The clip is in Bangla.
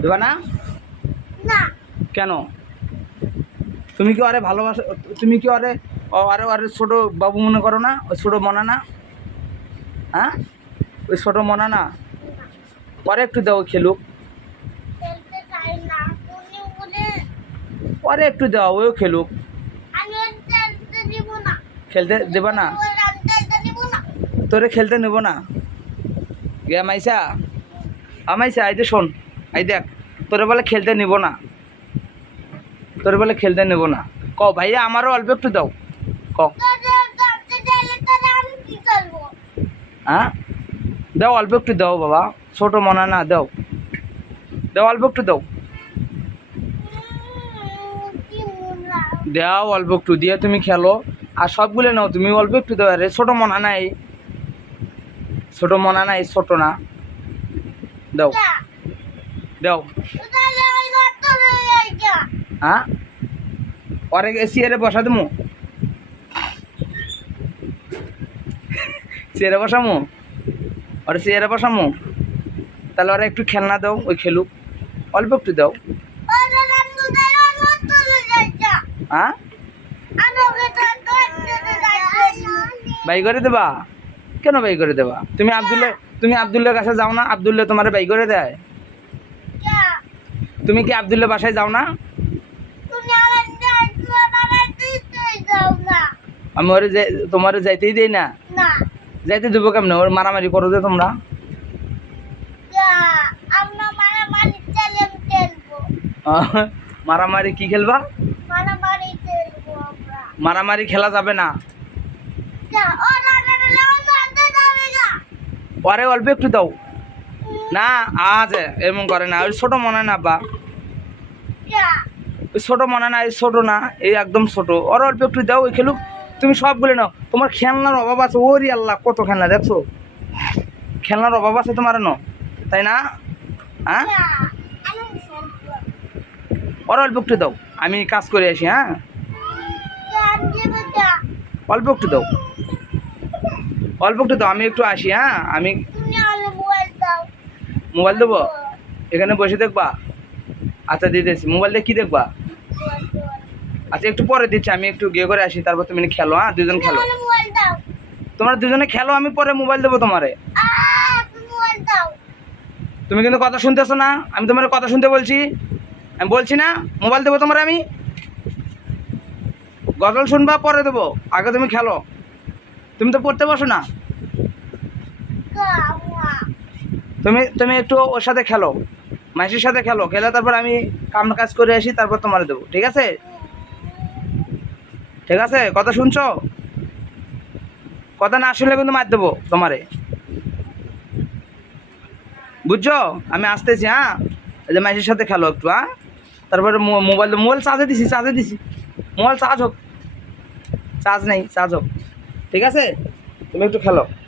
দেবা না? না কেন? তুমি কি আরে ভালোবাসো? তুমি কি আরে আরে আরে ছোটো বাবু মনে করো না? ওই ছোটো মনা না? হ্যাঁ, ওই ছোটো মনা না? পরে একটু দাও খেলুক, খেলতে চাই না তুমি বলে পরে একটু দাও ওও খেলুক। আমি ওর খেলতে দিব না। খেলতে দেবা না? ওর আমি খেলতে দিব না। তোরে খেলতে নেবো না। গে মাইসা, আমাইসা আই দে শোন, আই দেখ, তোরে বলে খেলতে নিব না, তোরে বলে খেলতে নেবো না। কও ভাইয়া আমারও অল্প একটু দাও, কও। তোদের খেলতে চাইলে তাহলে আমি কি করবো? হ্যাঁ, দাও অল্প একটু দাও বাবা, ছোটো মনা না, দাও দাও অল্প একটু দাও, কি মুলা দাও অল্প একটু দিয়ে তুমি খেলো। আর সবগুলো নাও তুমি, অল্প একটু দাও। আরে ছোটো মনা নাই, ছোটো মনা নাই, ছোটো না, দাও দাও। তাহলে ওই রক্ত হয়ে যায়। হ্যাঁ, পরে চেয়ারে বসা দেবো, চেয়ারে বসামো, ওরে চেয়ারে বসামো, তাহলে ওরা একটু খেলনা দাও, ওই খেলুক, অল্প একটু দাও। ওরে রক্ত দেয় ওর রক্ত হয়ে যায়। হ্যাঁ, আমি ওকে তো খেলতে যাচ্ছি। বাই করে দেবা? কেন বাই করে দেবা? তুমি আবদুল্লার কাছে যাও না? আবদুল্লা তোমার বাই করে দেয়? তুমি কি আবদুল্লা বাসায় যাও না? তুমি আমার বাবার দিতে যাও না। আমি ওরে তোমার যাইতেই দেই না। না যাইতে দেবো কেমন? ওর মারামারি করো যে তোমরা। আমরা মারামারি খেলবো। মারামারি কি খেলবা? মারামারি খেলবো আমরা। মারামারি খেলা যাবে না। ওরা ধরতে যাবে না। পরে অল্প একটু দাও না। আজ এমন করে না, ওই ছোটো মনে না বা, ওই ছোটো মনে না, এই ছোটো না, এই একদম ছোটো। ওর অল্প একটু দাও, ওই খেলুক। তুমি সবগুলো নাও, তোমার খেলনার অভাব আছে। ওরি আল্লাহ, কত খেলনা দেখছো? খেলনার অভাব আছে তোমার ন, তাই না? হ্যাঁ, ওর অল্প একটু দাও, আমি কাজ করে আসি। হ্যাঁ, অল্প একটু দাও, অল্প একটু দাও, আমি একটু আসি। হ্যাঁ, আমি মোবাইল দেবো, এখানে বসে দেখবা? আচ্ছা দিতেছি। মোবাইল দিয়ে কী দেখবা? আচ্ছা একটু পরে দিচ্ছি, আমি একটু গিয়ে করে আসি, তারপর তুমি খেলো। হ্যাঁ, দুজন খেলো, তোমরা দুজনে খেলো, আমি পরে মোবাইল দেবো তোমারে। তুমি কিন্তু কথা শুনতেছো না, আমি তোমার কথা শুনতে বলছি। আমি বলছি না মোবাইল দেবো তোমার, আমি গজল শুনবা পরে দেবো, আগে তুমি খেলো। তুমি তো পড়তে বসো না, তুমি তুমি একটু ওর সাথে খেলো, মাসির সাথে খেলো, খেলে তারপর আমি কাজ করে আসি, তারপর তোমার দেবো। ঠিক আছে? ঠিক আছে, কথা শুনছো? কথা না শুনলে কিন্তু মার দেবো তোমারে, বুঝছো? আমি আসতেছি। হ্যাঁ, এই যে মাসির সাথে খেলো একটু। হ্যাঁ, তারপরে মোবাইল চার্জে দিছি, মোবাইল চার্জ হোক, চার্জ নেই, চার্জ হোক। ঠিক আছে, তুমি একটু খেলো।